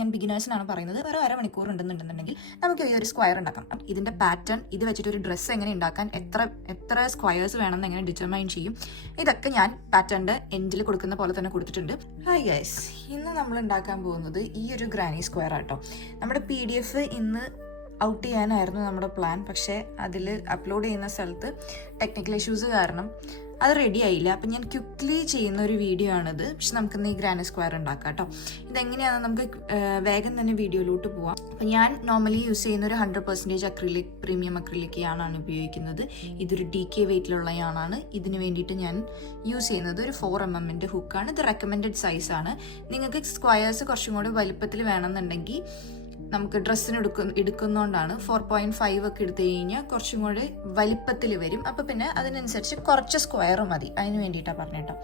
ഞാൻ ബിഗിനേഴ്സിനാണ് പറയുന്നത്. ഒരു അരമണിക്കൂർ ഉണ്ടെന്നുണ്ടെന്നുണ്ടെങ്കിൽ നമുക്ക് ഈ ഒരു സ്ക്വയർ ഉണ്ടാക്കാം. ഇതിന്റെ പാറ്റേൺ, ഇത് വെച്ചിട്ട് ഒരു ഡ്രസ്സ് എങ്ങനെ ഉണ്ടാക്കാൻ, എത്ര സ്ക്വയേഴ്സ് വേണമെന്ന് എങ്ങനെ ഡിറ്റർമൈൻ ചെയ്യും, ഇതൊക്കെ ഞാൻ പാറ്റേണിന്റെ എൻഡിൽ കൊടുക്കുന്ന പോലെ തന്നെ കൊടുത്തിട്ടുണ്ട്. ഹായ് ഗൈസ്, ഇന്ന് നമ്മൾ ഉണ്ടാക്കാൻ പോകുന്നത് ഈ ഒരു ഗ്രാനി സ്ക്വയർ ആട്ടോ. നമ്മുടെ PDF ഇന്ന് ഔട്ട് ചെയ്യാനായിരുന്നു നമ്മുടെ പ്ലാൻ. പക്ഷേ അതിൽ അപ്ലോഡ് ചെയ്യുന്ന സ്ഥലത്ത് ടെക്നിക്കൽ ഇഷ്യൂസ് കാരണം അത് റെഡി ആയില്ല. അപ്പം ഞാൻ ക്വിക്ക്ലി ചെയ്യുന്ന ഒരു വീഡിയോ ആണിത്. പക്ഷെ നമുക്കിന്ന് ഈ ഗ്രാനി സ്ക്വയർ ഉണ്ടാക്കാം കേട്ടോ. ഇതെങ്ങനെയാണെന്ന് നമുക്ക് വേഗം തന്നെ വീഡിയോയിലോട്ട് പോവാം. അപ്പം ഞാൻ നോർമലി യൂസ് ചെയ്യുന്ന ഒരു 100% അക്രിലിക്, പ്രീമിയം അക്രിലിക് യാണാണ് ഉപയോഗിക്കുന്നത്. ഇതൊരു DK വെയിറ്റിലുള്ള യാണാണ്. ഇതിന് വേണ്ടിയിട്ട് ഞാൻ യൂസ് ചെയ്യുന്നത് ഒരു 4mm ഹുക്കാണ്. ഇത് റെക്കമെൻഡഡ് സൈസാണ്. നിങ്ങൾക്ക് സ്ക്വയേഴ്സ് കുറച്ചും കൂടി വലുപ്പത്തിൽ വേണമെന്നുണ്ടെങ്കിൽ നമുക്ക് ഡ്രസ്സിന് എടുക്കുന്നതുകൊണ്ടാണ് 4.5 ഒക്കെ എടുത്തു കഴിഞ്ഞാൽ കുറച്ചും കൂടി വലിപ്പത്തിൽ വരും. അപ്പോൾ പിന്നെ അതിനനുസരിച്ച് കുറച്ച് സ്ക്വയർ മതി. അതിന് വേണ്ടിയിട്ടാണ് പറഞ്ഞേട്ടോ.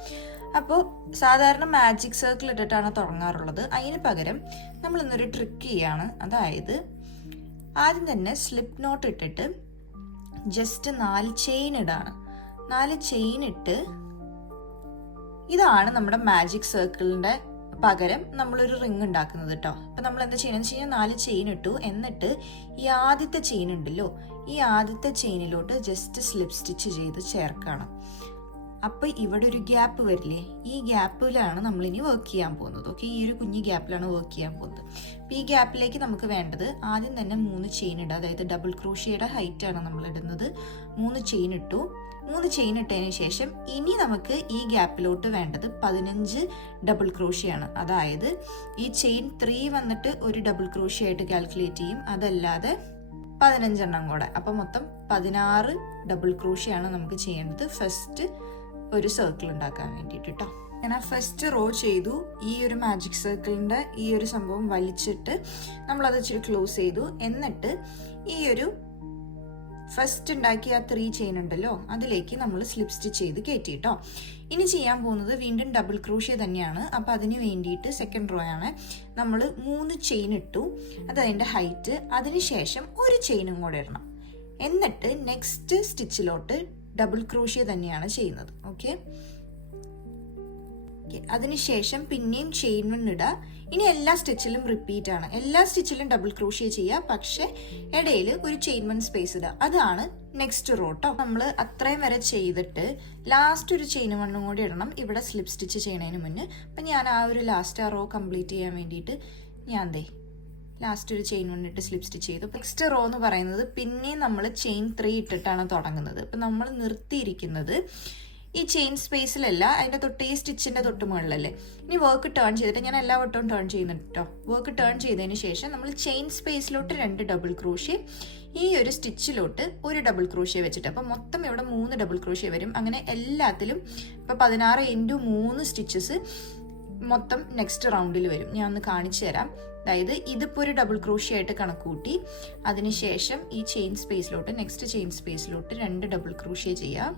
അപ്പോൾ സാധാരണ മാജിക് സർക്കിൾ ഇട്ടിട്ടാണ് തുടങ്ങാറുള്ളത്. അതിന് പകരം നമ്മൾ ഇന്നൊരു ട്രിക്ക് ചെയ്യാണ്. അതായത് ആദ്യം തന്നെ സ്ലിപ്പ് നോട്ട് ഇട്ടിട്ട് ജസ്റ്റ് 4 ചെയിൻ ഇടാണ്. 4 ചെയിൻ ഇട്ട്, ഇതാണ് നമ്മുടെ മാജിക് സർക്കിളിന്റെ പകരം നമ്മളൊരു റിങ് ഉണ്ടാക്കുന്നത് കേട്ടോ. അപ്പം നമ്മൾ എന്താ ചെയ്യണമെന്ന് വെച്ച് കഴിഞ്ഞാൽ 4 ചെയിൻ ഇട്ടു. എന്നിട്ട് ഈ ആദ്യത്തെ ചെയിൻ ഉണ്ടല്ലോ, ഈ ആദ്യത്തെ ചെയിനിലോട്ട് ജസ്റ്റ് സ്ലിപ്പ് സ്റ്റിച്ച് ചെയ്ത് ചേർക്കണം. അപ്പം ഇവിടെ ഒരു ഗ്യാപ്പ് വരില്ലേ, ഈ ഗ്യാപ്പിലാണ് നമ്മളിനി വർക്ക് ചെയ്യാൻ പോകുന്നത്. ഓക്കെ, ഈ ഒരു കുഞ്ഞു ഗ്യാപ്പിലാണ് വർക്ക് ചെയ്യാൻ പോകുന്നത്. അപ്പം ഈ ഗ്യാപ്പിലേക്ക് നമുക്ക് വേണ്ടത് ആദ്യം തന്നെ 3 ചെയിൻ ഇടുക. അതായത് ഡബിൾ ക്രോഷിയുടെ ഹൈറ്റാണ് നമ്മൾ ഇടുന്നത്. 3 ചെയിൻ ഇട്ടു. 3 ചെയിൻ ഇട്ടതിന് ശേഷം ഇനി നമുക്ക് ഈ ഗ്യാപ്പിലോട്ട് വേണ്ടത് 15 ഡബിൾ ക്രോഷിയാണ്. അതായത് ഈ ചെയിൻ 3 വന്നിട്ട് ഒരു ഡബിൾ ക്രോഷി ആയിട്ട് കാൽക്കുലേറ്റ് ചെയ്യും. അതല്ലാതെ 15 എണ്ണം കൂടെ. അപ്പം മൊത്തം 16 ഡബിൾ ക്രോഷിയാണ് നമുക്ക് ചെയ്യേണ്ടത് ഫസ്റ്റ് ഒരു സർക്കിൾ ഉണ്ടാക്കാൻ വേണ്ടിയിട്ട് കേട്ടോ. ഞാൻ ഫസ്റ്റ് റോ ചെയ്തു. ഈ ഒരു മാജിക് സർക്കിളിന്റെ ഈ ഒരു സംഭവം വലിച്ചിട്ട് നമ്മളത് ഇച്ചിരി ക്ലോസ് ചെയ്തു. എന്നിട്ട് ഈ ഒരു ഫസ്റ്റ് ഉണ്ടാക്കിയ ആ 3 ചെയിൻ ഉണ്ടല്ലോ, അതിലേക്ക് നമ്മൾ സ്ലിപ്പ് സ്റ്റിച്ച് ചെയ്ത് കയറ്റി കേട്ടോ. ഇനി ചെയ്യാൻ പോകുന്നത് വീണ്ടും ഡബിൾ ക്രോഷ്യ തന്നെയാണ്. അപ്പം അതിന് വേണ്ടിയിട്ട് സെക്കൻഡ് റോ ആണ്. നമ്മൾ 3 ചെയിൻ ഇട്ടു, അത് അതിൻ്റെ ഹൈറ്റ്. അതിനുശേഷം ഒരു ചെയിനും കൂടെ ഇടണം. എന്നിട്ട് നെക്സ്റ്റ് സ്റ്റിച്ചിലോട്ട് ഡബിൾ ക്രോഷ്യ തന്നെയാണ് ചെയ്യുന്നത്. ഓക്കെ, അതിനുശേഷം പിന്നെയും ചെയിൻ 1 ഇടുക. ഇനി എല്ലാ സ്റ്റിച്ചിലും റിപ്പീറ്റ് ആണ്. എല്ലാ സ്റ്റിച്ചിലും ഡബിൾ ക്രോഷ്യ ചെയ്യുക, പക്ഷെ ഇടയിൽ ഒരു ചെയിൻ 1 സ്പേസ് ഇടുക. അതാണ് നെക്സ്റ്റ് റോ ട്ടോ. നമ്മൾ അത്രയും വരെ ചെയ്തിട്ട് ലാസ്റ്റ് ഒരു ചെയിൻ 1 കൂടി ഇടണം ഇവിടെ സ്ലിപ്പ് സ്റ്റിച്ച് ചെയ്യുന്നതിന് മുന്നേ. അപ്പം ഞാൻ ആ ഒരു ലാസ്റ്റ് ആ റോ കംപ്ലീറ്റ് ചെയ്യാൻ വേണ്ടിയിട്ട് ഞാൻ ലാസ്റ്റ് ഒരു ചെയിൻ 1 ഇട്ട് സ്ലിപ്പ് സ്റ്റിച്ച് ചെയ്തു. നെക്സ്റ്റ് റോ എന്ന് പറയുന്നത് പിന്നെയും നമ്മൾ ചെയിൻ 3 ഇട്ടിട്ടാണ് തുടങ്ങുന്നത്. അപ്പം നമ്മൾ നിർത്തിയിരിക്കുന്നത് ഈ ചെയിൻ സ്പേസിലല്ല, അതിൻ്റെ തൊട്ട് ഈ സ്റ്റിച്ചിൻ്റെ തൊട്ട് മുകളിലല്ലേ. ഇനി വർക്ക് ടേൺ ചെയ്തിട്ട് ഞാൻ എല്ലാ വട്ടവും ടേൺ ചെയ്യുന്നുണ്ട് കേട്ടോ. വർക്ക് ടേൺ ചെയ്തതിന് ശേഷം നമ്മൾ ചെയിൻ സ്പേസിലോട്ട് 2 ഡബിൾ ക്രോഷ്യ, ഈ ഒരു സ്റ്റിച്ചിലോട്ട് ഒരു ഡബിൾ ക്രോഷ്യ വെച്ചിട്ട്, അപ്പം മൊത്തം ഇവിടെ 3 ഡബിൾ ക്രോഷ്യ വരും. അങ്ങനെ എല്ലാത്തിലും ഇപ്പം 16 × 3 സ്റ്റിച്ചസ് മൊത്തം നെക്സ്റ്റ് റൗണ്ടിൽ വരും. ഞാൻ ഒന്ന് കാണിച്ചു തരാം. അതായത് ഇതിപ്പോൾ ഒരു ഡബിൾ ക്രോഷ്യ ആയിട്ട് കണക്കൂട്ടി, അതിനുശേഷം ഈ ചെയിൻ സ്പേസിലോട്ട്, നെക്സ്റ്റ് ചെയിൻ സ്പേസിലോട്ട് 2 ഡബിൾ ക്രോഷ്യ ചെയ്യാം.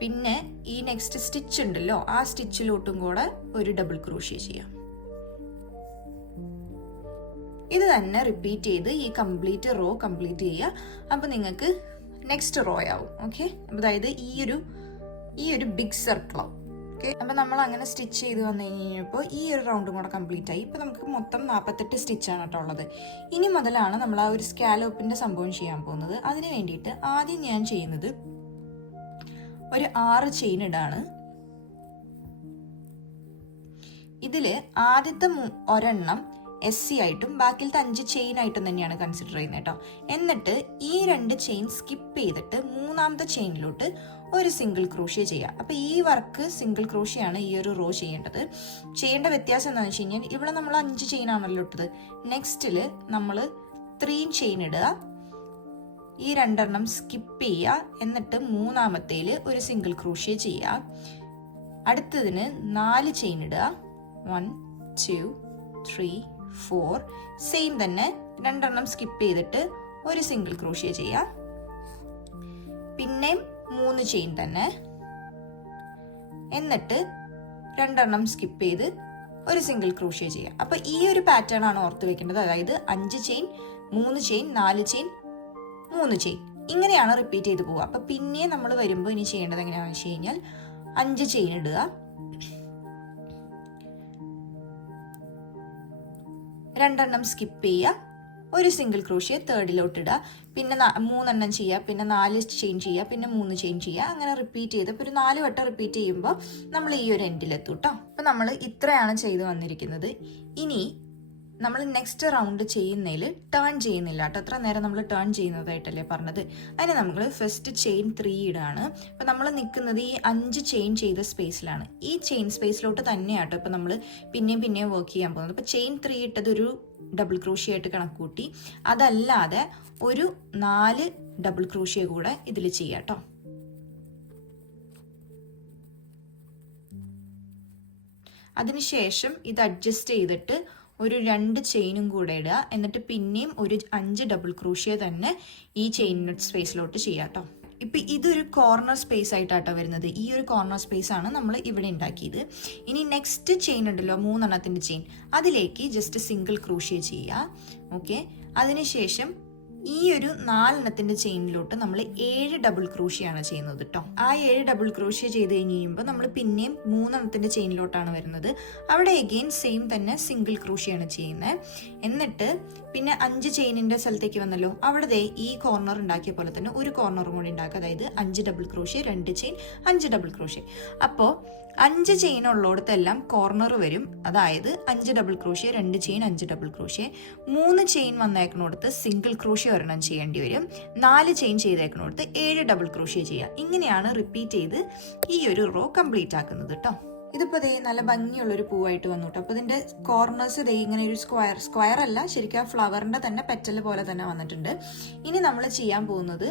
പിന്നെ ഈ നെക്സ്റ്റ് സ്റ്റിച്ച് ഉണ്ടല്ലോ, ആ സ്റ്റിച്ചിലോട്ടും കൂടെ ഒരു ഡബിൾ ക്രോഷ്യ ചെയ്യാം. ഇത് തന്നെ റിപ്പീറ്റ് ചെയ്ത് ഈ കംപ്ലീറ്റ് റോ കംപ്ലീറ്റ് ചെയ്യുക. അപ്പം നിങ്ങൾക്ക് നെക്സ്റ്റ് റോ ആവും. ഓക്കെ, അതായത് ഈ ഒരു ബിഗ് സർക്കിളാവും. ഓക്കെ, അപ്പം നമ്മൾ അങ്ങനെ സ്റ്റിച്ച് ചെയ്ത് വന്നു കഴിഞ്ഞപ്പോൾ ഈ ഒരു റൗണ്ടും കൂടെ കംപ്ലീറ്റ് ആയി. ഇപ്പം നമുക്ക് മൊത്തം 48 സ്റ്റിച്ചാണ് കേട്ടോ ഉള്ളത്. ഇനി മുതലാണ് നമ്മൾ ആ ഒരു സ്കാലോപ്പിൻ്റെ സംഭവം ചെയ്യാൻ പോകുന്നത്. അതിന് വേണ്ടിയിട്ട് ആദ്യം ഞാൻ ചെയ്യുന്നത് ഒരു 6 ചെയിൻ ഇടാണ്. ഇതില് ആദ്യത്തെ 1 SC ആയിട്ടും ബാക്കിലത്തെ 5 ചെയിൻ ആയിട്ടും തന്നെയാണ് കൺസിഡർ ചെയ്യുന്നത് കേട്ടോ. എന്നിട്ട് ഈ 2 ചെയിൻ സ്കിപ്പ് ചെയ്തിട്ട് 3ാമത്തെ ചെയിനിലോട്ട് ഒരു സിംഗിൾ ക്രോഷ്യ ചെയ്യുക. അപ്പൊ ഈ വർക്ക് സിംഗിൾ ക്രോഷ്യ ആണ് ഈ ഒരു റോ ചെയ്യേണ്ടത്. ചെയ്യേണ്ട വ്യത്യാസം എന്താണെന്ന് വെച്ച് കഴിഞ്ഞാൽ ഇവിടെ നമ്മൾ 5 ചെയിൻ ആണല്ലോ ഇട്ടത്. നെക്സ്റ്റില് നമ്മൾ 3 ചെയിൻ ഇടുക, ഈ 2 സ്കിപ്പ് ചെയ്യുക. എന്നിട്ട് 3ാമത്തേല് ഒരു സിംഗിൾ ക്രോഷ്യ ചെയ്യുക. അടുത്തതിന് 4 ചെയിൻ ഇടുക. 1 2 3 4. സെയിം തന്നെ 2 സ്കിപ്പ് ചെയ്തിട്ട് ഒരു സിംഗിൾ ക്രോഷ്യ ചെയ്യുക. പിന്നെയും 3 ചെയിൻ തന്നെ. എന്നിട്ട് 2 സ്കിപ്പ് ചെയ്ത് ഒരു സിംഗിൾ ക്രോഷ്യ ചെയ്യുക. അപ്പൊ ഈ ഒരു പാറ്റേൺ ആണ് ഓർത്ത് വെക്കേണ്ടത്. അതായത് 5 ചെയിൻ, 3 ചെയിൻ, 4 ചെയിൻ, 3 ചെയിൻ, ഇങ്ങനെയാണ് റിപ്പീറ്റ് ചെയ്ത് പോവുക. അപ്പൊ പിന്നെ നമ്മൾ വരുമ്പോൾ ഇനി ചെയ്യേണ്ടത് എങ്ങനെയാണെന്ന് വെച്ച് കഴിഞ്ഞാൽ 5 ചെയിൻ ഇടുക, 2 സ്കിപ്പ് ചെയ്യുക, ഒരു സിംഗിൾ ക്രോഷ്യ തേർഡിലോട്ട് ഇടുക, പിന്നെ 3 ചെയ്യുക, പിന്നെ 4 ചെയിൻ ചെയ്യുക, പിന്നെ 3 ചെയിൻ ചെയ്യുക, അങ്ങനെ റിപ്പീറ്റ് ചെയ്ത് ഇപ്പോൾ ഒരു 4 വട്ടം റിപ്പീറ്റ് ചെയ്യുമ്പോൾ നമ്മൾ ഈ ഒരു എൻഡിലെത്തും കേട്ടോ. അപ്പോൾ നമ്മൾ ഇത്രയാണ് ചെയ്ത് വന്നിരിക്കുന്നത്. ഇനി നമ്മൾ നെക്സ്റ്റ് റൗണ്ട് ചെയ്യുന്നതിൽ ടേൺ ചെയ്യുന്നില്ല കേട്ടോ. അത്ര നേരം നമ്മൾ ടേൺ ചെയ്യുന്നതായിട്ടല്ലേ പറഞ്ഞത്. അതിന് നമ്മൾ ഫസ്റ്റ് ചെയിൻ 3 ഇടാണ്. അപ്പോൾ നമ്മൾ നിൽക്കുന്നത് ഈ 5 ചെയിൻ ചെയ്ത സ്പേസിലാണ്. ഈ ചെയിൻ സ്പേസിലോട്ട് തന്നെയാട്ടോ ഇപ്പോൾ നമ്മൾ പിന്നെയും വർക്ക് ചെയ്യാൻ പോകുന്നത്. അപ്പോൾ ചെയിൻ 3 ഇട്ടത് ഒരു ഡബിൾ ക്രോഷ്യ ആയിട്ട് കണക്കൂട്ടി, അതല്ലാതെ ഒരു 4 ഡബിൾ ക്രോഷ്യ കൂടെ ഇതിൽ ചെയ്യാം കേട്ടോ. അതിനുശേഷം ഇത് അഡ്ജസ്റ്റ് ചെയ്തിട്ട് ഒരു 2 ചെയിനും കൂടെ ഇടുക. എന്നിട്ട് പിന്നെയും ഒരു 5 ഡബിൾ ക്രോഷ്യ തന്നെ ഈ ചെയിൻ സ്പേസിലോട്ട് ചെയ്യാം കേട്ടോ. ഇപ്പം ഇതൊരു കോർണർ സ്പേസ് ആയിട്ടാട്ടോ വരുന്നത്. ഈ ഒരു കോർണർ സ്പേസ് ആണ് നമ്മൾ ഇവിടെ ഉണ്ടാക്കിയത്. ഇനി നെക്സ്റ്റ് ചെയിൻ ഉണ്ടല്ലോ, 3 ചെയിൻ, അതിലേക്ക് ജസ്റ്റ് സിംഗിൾ ക്രോഷ്യ ചെയ്യുക. ഓക്കെ, അതിനുശേഷം ഈ ഒരു 4 ചെയിനിലോട്ട് നമ്മൾ 7 ഡബിൾ ക്രോഷ്യാണ് ചെയ്യുന്നത് കേട്ടോ. ആ 7 ഡബിൾ ക്രോഷ്യ ചെയ്ത് കഴിയുമ്പോൾ നമ്മൾ പിന്നെയും 3 ചെയിനിലോട്ടാണ് വരുന്നത്. അവിടെ എഗെയിൻ സെയിം തന്നെ സിംഗിൾ ക്രോഷ്യാണ് ചെയ്യുന്നത്. എന്നിട്ട് പിന്നെ 5 ചെയിനിന്റെ സ്ഥലത്തേക്ക് വന്നല്ലോ, അവിടെ ഈ കോർണർ ഉണ്ടാക്കിയ പോലെ തന്നെ ഒരു കോർണറും കൂടി ഉണ്ടാക്കുക. അതായത് 5 double crochet, 2 chain, 5 double crochet. അപ്പോൾ 5 ചെയിൻ ഉള്ളിടത്തെല്ലാം കോർണർ വരും. അതായത് 5 double crochet, 2 chain, 5 double crochet. 3 chain വന്നേക്കണോടത്ത് സിംഗിൾ ക്രോഷ്യ ഒരെണ്ണം ചെയ്യേണ്ടി വരും. 4 ചെയിൻ ചെയ്തേക്കണോടത്ത് 7 ഡബിൾ ക്രോഷ്യ ചെയ്യുക. ഇങ്ങനെയാണ് റിപ്പീറ്റ് ചെയ്ത് ഈ ഒരു റോ കംപ്ലീറ്റ് ആക്കുന്നത് കേട്ടോ. ഇതിപ്പോൾ ദേ നല്ല ഭംഗിയുള്ളൊരു പൂവായിട്ട് വന്നു കേട്ടോ. അപ്പോൾ ഇതിൻ്റെ കോർണേഴ്സ് ദേ ഇങ്ങനെ ഒരു സ്ക്വയർ അല്ല, ശരിക്കും ആ ഫ്ലവറിൻ്റെ തന്നെ പെറ്റൽ പോലെ തന്നെ വന്നിട്ടുണ്ട്. ഇനി നമ്മൾ ചെയ്യാൻ പോകുന്നത്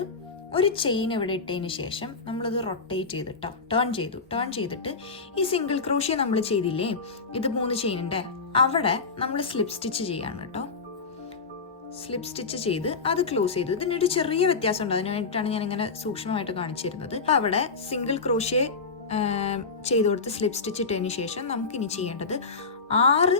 ഒരു ചെയിൻ ഇവിടെ ഇട്ടതിന് ശേഷം നമ്മളത് റൊട്ടേറ്റ് ചെയ്തിട്ടോ, ടേൺ ചെയ്തിട്ട് ഈ സിംഗിൾ ക്രോഷ്യ നമ്മൾ ചെയ്തില്ലേ, ഇത് 3 ചെയിനിൻ്റെ അവിടെ നമ്മൾ സ്ലിപ്പ് സ്റ്റിച്ച് ചെയ്യാണ് കേട്ടോ. സ്ലിപ്പ് സ്റ്റിച്ച് ചെയ്ത് അത് ക്ലോസ് ചെയ്ത്, ഇതിൻ്റെ ഒരു ചെറിയ വ്യത്യാസം ഉണ്ട്, അതിന് വേണ്ടിയിട്ടാണ് ഞാൻ ഇങ്ങനെ സൂക്ഷ്മമായിട്ട് കാണിച്ചിരുന്നത്. അവിടെ സിംഗിൾ ക്രോഷ്യ ചെയ്ത് കൊടുത്ത് സ്ലിപ്പ് സ്റ്റിച്ച് ഇട്ടതിന് ശേഷം നമുക്കിനി ചെയ്യേണ്ടത് 6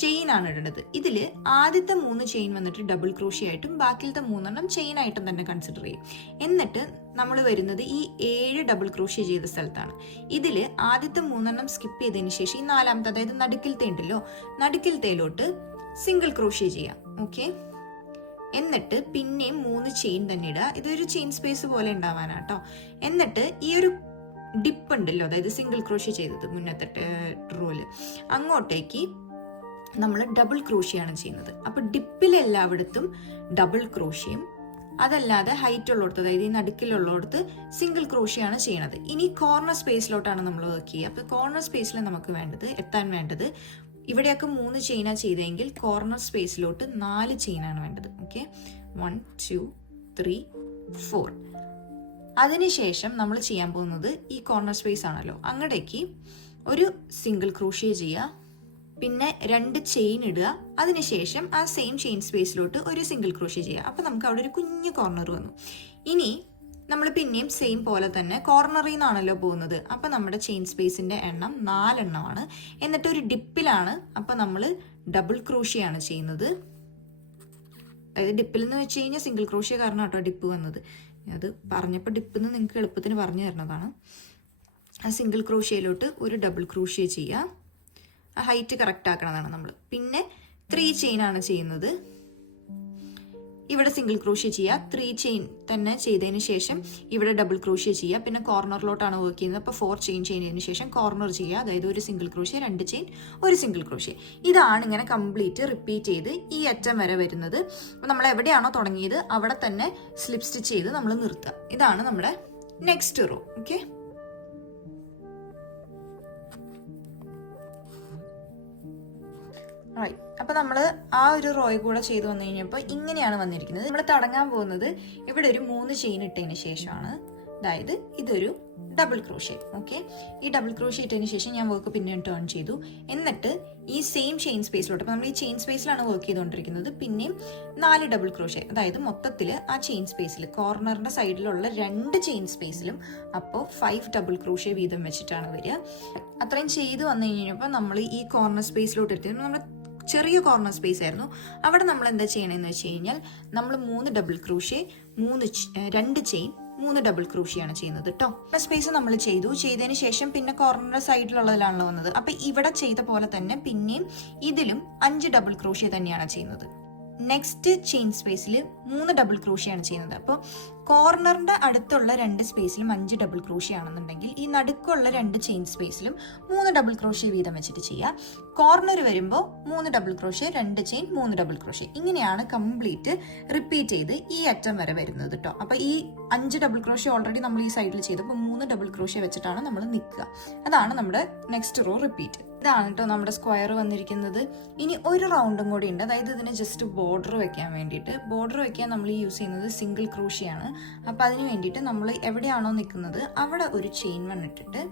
ചെയിൻ ആണ് ഇടേണ്ടത്. ഇതിൽ ആദ്യത്തെ 3 ചെയിൻ വന്നിട്ട് ഡബിൾ ക്രോഷ്യ ആയിട്ടും ബാക്കിലത്തെ 3 ചെയിൻ ആയിട്ടും തന്നെ കൺസിഡർ ചെയ്യും. എന്നിട്ട് നമ്മൾ വരുന്നത് ഈ 7 ഡബിൾ ക്രോഷ്യ ചെയ്ത സ്ഥലത്താണ്. ഇതിൽ ആദ്യത്തെ 3 സ്കിപ്പ് ചെയ്തതിന് ശേഷം ഈ 4ാമത്തെ, അതായത് നടുക്കിലത്തെ ഉണ്ടല്ലോ, നടുക്കിലത്തേലോട്ട് സിംഗിൾ ക്രോഷ്യ ചെയ്യാം. ഓക്കെ, എന്നിട്ട് പിന്നെയും 3 ചെയിൻ തന്നെ ഇടുക. ഇതൊരു ചെയിൻ സ്പേസ് പോലെ ഉണ്ടാവാനാട്ടോ. എന്നിട്ട് ഈ ഒരു ഡിപ്പ് ഉണ്ടല്ലോ, അതായത് സിംഗിൾ ക്രോഷ്യ ചെയ്തത് മുന്നത്തെ റോല്, അങ്ങോട്ടേക്ക് നമ്മൾ ഡബിൾ ക്രോഷ്യാണ് ചെയ്യുന്നത്. അപ്പോൾ ഡിപ്പിലെല്ലായിടത്തും ഡബിൾ ക്രോഷ്യം, അതല്ലാതെ ഹൈറ്റ് ഉള്ളിടത്ത്, അതായത് ഈ നടുക്കിലുള്ളിടത്ത് സിംഗിൾ ക്രോഷ്യാണ് ചെയ്യണത്. ഇനി കോർണർ സ്പേസിലോട്ടാണ് നമ്മൾ വർക്ക് ചെയ്യുക. അപ്പോൾ കോർണർ സ്പേസിൽ നമുക്ക് എത്താൻ വേണ്ടത് ഇവിടെയൊക്കെ 3 ചെയിനാണ് ചെയ്തെങ്കിൽ കോർണർ സ്പേസിലോട്ട് 4 ചെയിനാണ് വേണ്ടത്. ഓക്കെ, 1 2 3 4. അതിനുശേഷം നമ്മൾ ചെയ്യാൻ പോകുന്നത് ഈ കോർണർ സ്പേസ് ആണല്ലോ, അങ്ങടേക്ക് ഒരു സിംഗിൾ ക്രോഷ്യ ചെയ്യുക, പിന്നെ 2 ചെയിൻ ഇടുക. അതിനുശേഷം ആ സെയിം ചെയിൻ സ്പേസിലോട്ട് ഒരു സിംഗിൾ ക്രോഷ്യ ചെയ്യുക. അപ്പോൾ നമുക്ക് അവിടെ ഒരു കുഞ്ഞു കോർണർ വന്നു. ഇനി നമ്മൾ പിന്നെയും സെയിം പോലെ തന്നെ കോർണറിൽ നിന്നാണല്ലോ പോകുന്നത്. അപ്പോൾ നമ്മുടെ ചെയിൻ സ്പേസിൻ്റെ എണ്ണം 4 എണ്ണമാണ്. എന്നിട്ട് ഒരു ഡിപ്പിലാണ്, അപ്പോൾ നമ്മൾ ഡബിൾ ക്രോഷ്യാണ് ചെയ്യുന്നത്. അതായത് ഡിപ്പിൽ എന്ന് വെച്ച് കഴിഞ്ഞാൽ സിംഗിൾ ക്രോഷ്യ കാരണം കേട്ടോ ഡിപ്പ് വന്നത്. അത് പറഞ്ഞപ്പോൾ ഡിപ്പ് എന്ന് നിങ്ങൾക്ക് എളുപ്പത്തിന് പറഞ്ഞു തരുന്നതാണ്. ആ സിംഗിൾ ക്രോഷ്യയിലോട്ട് ഒരു ഡബിൾ ക്രോഷ്യ ചെയ്യുക. ആ ഹൈറ്റ് കറക്റ്റ് ആക്കണതാണ് നമ്മൾ. പിന്നെ 3 ചെയിനാണ് ചെയ്യുന്നത്. ഇവിടെ സിംഗിൾ ക്രോഷ്യ ചെയ്യുക, 3 ചെയിൻ തന്നെ ചെയ്തതിന് ശേഷം ഇവിടെ ഡബിൾ ക്രോഷ്യ ചെയ്യുക. പിന്നെ കോർണറിലോട്ടാണ് വർക്ക് ചെയ്യുന്നത്. അപ്പോൾ 4 ചെയിൻ ചെയ്തതിന് ശേഷം കോർണർ ചെയ്യുക, അതായത് ഒരു സിംഗിൾ ക്രോഷ്യ, 2 ചെയിൻ, ഒരു സിംഗിൾ ക്രോഷ്യ. ഇതാണ് ഇങ്ങനെ കംപ്ലീറ്റ് റിപ്പീറ്റ് ചെയ്ത് ഈ അറ്റം വരെ വരുന്നത്. അപ്പോൾ നമ്മൾ എവിടെയാണോ തുടങ്ങിയത് അവിടെ തന്നെ സ്ലിപ്പ് സ്റ്റിച്ച് ചെയ്ത് നമ്മൾ നിർത്തുക. ഇതാണ് നമ്മുടെ നെക്സ്റ്റ് റോ. ഓക്കെ, അപ്പൊ നമ്മൾ ആ ഒരു റോയ് കൂടെ ചെയ്തു വന്നു കഴിഞ്ഞപ്പോൾ ഇങ്ങനെയാണ് വന്നിരിക്കുന്നത്. നമ്മൾ തുടങ്ങാൻ പോകുന്നത് ഇവിടെ ഒരു 3 ചെയിൻ ഇട്ടതിന് ശേഷമാണ്. അതായത് ഇതൊരു ഡബിൾ ക്രോഷ്യ. ഓക്കെ, ഈ ഡബിൾ ക്രോഷ്യ ഇട്ടതിന് ശേഷം ഞാൻ വർക്ക് പിന്നെ ടേൺ ചെയ്തു. എന്നിട്ട് ഈ സെയിം ചെയിൻ സ്പേസിലോട്ട്, അപ്പോൾ നമ്മൾ ഈ ചെയിൻ സ്പേസിലാണ് വർക്ക് ചെയ്തുകൊണ്ടിരിക്കുന്നത്, പിന്നെയും 4 ഡബിൾ ക്രോഷ്യ, അതായത് മൊത്തത്തിൽ ആ ചെയിൻ സ്പേസിൽ കോർണറിന്റെ സൈഡിലുള്ള 2 ചെയിൻ സ്പേസിലും അപ്പോൾ 5 ഡബിൾ ക്രോഷ്യ വീതം വെച്ചിട്ടാണ് വരിക. അത്രയും ചെയ്ത് വന്നു കഴിഞ്ഞപ്പോൾ നമ്മൾ ഈ കോർണർ സ്പേസിലോട്ട് എടുത്തു. നമ്മൾ ചെറിയ കോർണർ സ്പേസ് ആയിരുന്നു. അവിടെ നമ്മൾ എന്താ ചെയ്യണമെന്ന് വെച്ച് കഴിഞ്ഞാൽ നമ്മൾ 3 ഡബിൾ ക്രോഷ്യ, 2 ചെയിൻ, 3 ഡബിൾ ക്രോഷിയാണ് ചെയ്യുന്നത് കേട്ടോ. സ്പേസ് നമ്മൾ ചെയ്തതിന് ശേഷം പിന്നെ കോർണർ സൈഡിലുള്ളതിലാണല്ലോ വന്നത്. അപ്പൊ ഇവിടെ ചെയ്ത പോലെ തന്നെ പിന്നെയും ഇതിലും 5 ഡബിൾ ക്രോഷ്യ തന്നെയാണ് ചെയ്യുന്നത്. നെക്സ്റ്റ് ചെയിൻ സ്പേസിൽ 3 ഡബിൾ ക്രോഷിയാണ് ചെയ്യുന്നത്. അപ്പോൾ കോർണറിന്റെ അടുത്തുള്ള 2 സ്പേസിലും 5 ഡബിൾ ക്രോഷ്യ ആണെന്നുണ്ടെങ്കിൽ ഈ നടുക്കുള്ള 2 ചെയിൻ സ്പേസിലും 3 ഡബിൾ ക്രോഷ്യ വീതം വെച്ചിട്ട് ചെയ്യുക. കോർണർ വരുമ്പോൾ 3 double crochet, 2 chain, 3 double crochet, ഇങ്ങനെയാണ് കംപ്ലീറ്റ് റിപ്പീറ്റ് ചെയ്ത് ഈ അറ്റം വരെ വരുന്നത് കേട്ടോ. അപ്പൊ ഈ 5 ഡബിൾ ക്രോഷ്യ ഓൾറെഡി നമ്മൾ ഈ സൈഡിൽ ചെയ്തപ്പോൾ 3 ഡബിൾ ക്രോഷ്യ വെച്ചിട്ടാണ് നമ്മൾ നിൽക്കുക. അതാണ് നമ്മുടെ നെക്സ്റ്റ് റോ റിപ്പീറ്റ്. ഇതാണ് കേട്ടോ നമ്മുടെ സ്ക്വയർ വന്നിരിക്കുന്നത്. ഇനി ഒരു റൗണ്ടും കൂടി ഉണ്ട്, അതായത് ഇതിന് ജസ്റ്റ് ബോർഡർ വെക്കാൻ വേണ്ടിയിട്ട്. ബോർഡർ വെക്കാൻ നമ്മൾ യൂസ് ചെയ്യുന്നത് സിംഗിൾ ക്രോഷിയാണ്. അപ്പോൾ അതിന് വേണ്ടിയിട്ട് നമ്മൾ എവിടെയാണോ നിൽക്കുന്നത് അവിടെ ഒരു ചെയിൻ 1 ഇട്ടിട്ട്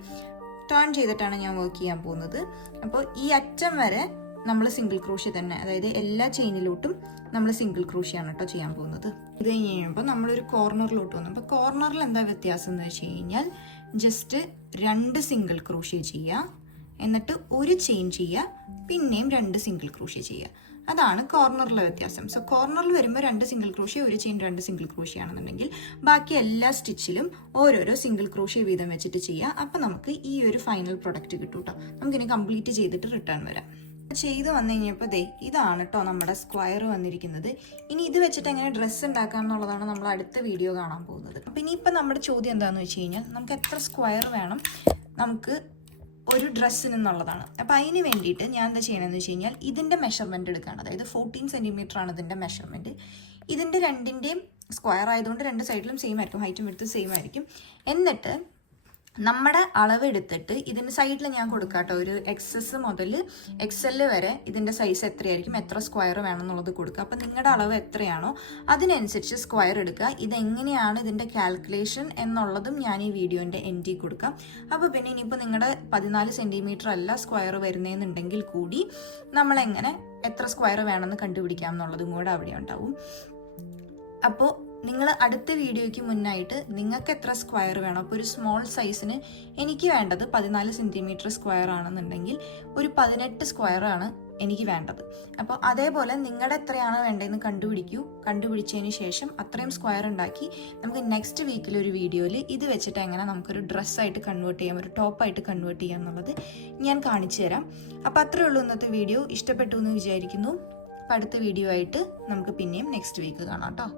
ടേൺ ചെയ്തിട്ടാണ് ഞാൻ വർക്ക് ചെയ്യാൻ പോകുന്നത്. അപ്പോൾ ഈ അറ്റം വരെ നമ്മൾ സിംഗിൾ ക്രോഷ്യ തന്നെ, അതായത് എല്ലാ ചെയിനിലോട്ടും നമ്മൾ സിംഗിൾ ക്രോഷ്യാണ് കേട്ടോ ചെയ്യാൻ പോകുന്നത്. ഇത് കഴിഞ്ഞ് കഴിയുമ്പോൾ നമ്മളൊരു കോർണറിലോട്ട് വന്നു. അപ്പോൾ കോർണറിൽ എന്താ വ്യത്യാസം എന്ന് വെച്ച് കഴിഞ്ഞാൽ ജസ്റ്റ് 2 സിംഗിൾ ക്രോഷ്യ ചെയ്യുക, എന്നിട്ട് ഒരു ചെയിൻ ചെയ്യുക, പിന്നെയും 2 സിംഗിൾ ക്രോഷ്യ ചെയ്യുക. അതാണ് കോർണറിലെ വ്യത്യാസം. സോ കോർണറിൽ വരുമ്പോൾ 2 സിംഗിൾ ക്രോഷ്യ, ഒരു ചെയിൻ, 2 സിംഗിൾ ക്രോഷ്യ ആണെന്നുണ്ടെങ്കിൽ ബാക്കി എല്ലാ സ്റ്റിച്ചിലും ഓരോരോ സിംഗിൾ ക്രോഷ്യ വീതം വെച്ചിട്ട് ചെയ്യുക. അപ്പം നമുക്ക് ഈ ഒരു ഫൈനൽ പ്രൊഡക്റ്റ് കിട്ടും കേട്ടോ. നമുക്കിനി കംപ്ലീറ്റ് ചെയ്തിട്ട് റിട്ടേൺ വരാം. ചെയ്ത് വന്നു കഴിഞ്ഞപ്പോൾ ഇതാണ് കേട്ടോ നമ്മുടെ സ്ക്വയർ വന്നിരിക്കുന്നത്. ഇനി ഇത് വെച്ചിട്ട് എങ്ങനെ ഡ്രസ്സ് ഉണ്ടാക്കുക എന്നുള്ളതാണ് നമ്മൾ അടുത്ത വീഡിയോ കാണാൻ പോകുന്നത്. അപ്പം ഇനിയിപ്പോൾ നമ്മുടെ ചോദ്യം എന്താണെന്ന് വെച്ച് കഴിഞ്ഞാൽ നമുക്ക് എത്ര സ്ക്വയർ വേണം നമുക്ക് ഒരു ഡ്രസ്സിന് എന്നുള്ളതാണ്. അപ്പം അതിന് വേണ്ടിയിട്ട് ഞാൻ എന്താ ചെയ്യണമെന്ന് വെച്ച് കഴിഞ്ഞാൽ ഇതിൻ്റെ മെഷർമെൻറ്റ് എടുക്കുകയാണ്. അതായത് 14 സെൻറ്റിമീറ്റർ ആണ് ഇതിൻ്റെ മെഷർമെൻറ്റ്. ഇതിൻ്റെ രണ്ടിൻ്റെയും സ്ക്വയർ ആയതുകൊണ്ട് 2 സൈഡിലും സെയിം ആയിരിക്കും, ഹൈറ്റും വിഡ്ത്തും സെയിം ആയിരിക്കും. എന്നിട്ട് നമ്മുടെ അളവെടുത്തിട്ട് ഇതിൻ്റെ സൈഡിൽ ഞാൻ കൊടുക്കാം കേട്ടോ, ഒരു XS മുതൽ XL വരെ ഇതിൻ്റെ സൈസ് എത്രയായിരിക്കും, എത്ര സ്ക്വയർ വേണം എന്നുള്ളത് കൊടുക്കുക. അപ്പം നിങ്ങളുടെ അളവ് എത്രയാണോ അതിനനുസരിച്ച് സ്ക്വയർ എടുക്കുക. ഇതെങ്ങനെയാണ് ഇതിൻ്റെ കാൽക്കുലേഷൻ എന്നുള്ളതും ഞാൻ ഈ വീഡിയോൻ്റെ എൻഡിൽ കൊടുക്കാം. അപ്പോൾ പിന്നെ ഇനിയിപ്പോൾ നിങ്ങളുടെ 14 സെൻറ്റിമീറ്റർ അല്ല സ്ക്വയർ വരുന്നതെന്നുണ്ടെങ്കിൽ കൂടി നമ്മളെങ്ങനെ എത്ര സ്ക്വയർ വേണമെന്ന് കണ്ടുപിടിക്കാം എന്നുള്ളതും കൂടെ അവിടെ ഉണ്ടാവും. അപ്പോൾ നിങ്ങൾ അടുത്ത വീഡിയോയ്ക്ക് മുന്നായിട്ട് നിങ്ങൾക്ക് എത്ര സ്ക്വയർ വേണം, അപ്പോൾ ഒരു സ്മോൾ സൈസിന് എനിക്ക് വേണ്ടത് 14 സെൻറ്റിമീറ്റർ സ്ക്വയർ ആണെന്നുണ്ടെങ്കിൽ ഒരു 18 സ്ക്വയർ ആണ് എനിക്ക് വേണ്ടത്. അപ്പോൾ അതേപോലെ നിങ്ങളുടെ എത്രയാണ് വേണ്ടതെന്ന് കണ്ടുപിടിച്ചതിന് ശേഷം അത്രയും സ്ക്വയർ ഉണ്ടാക്കി നമുക്ക് നെക്സ്റ്റ് വീക്കിലൊരു വീഡിയോയിൽ ഇത് വെച്ചിട്ട് എങ്ങനെ നമുക്കൊരു ഡ്രസ്സായിട്ട് കൺവേർട്ട് ചെയ്യാം, ഒരു ടോപ്പായിട്ട് കൺവേർട്ട് ചെയ്യാം എന്നുള്ളത് ഞാൻ കാണിച്ചു തരാം. അപ്പോൾ അത്രയേ ഉള്ളൂ ഇന്നത്തെ വീഡിയോ. ഇഷ്ടപ്പെട്ടു എന്ന് വിചാരിക്കുന്നു. അപ്പോൾ അടുത്ത വീഡിയോ ആയിട്ട് നമുക്ക് പിന്നെയും നെക്സ്റ്റ് വീക്ക് കാണാം കേട്ടോ.